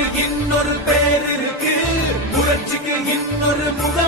புரட்சிக்கு இன்னொரு பேர் இருக்கு. புரட்சிக்கு இன்னொரு முக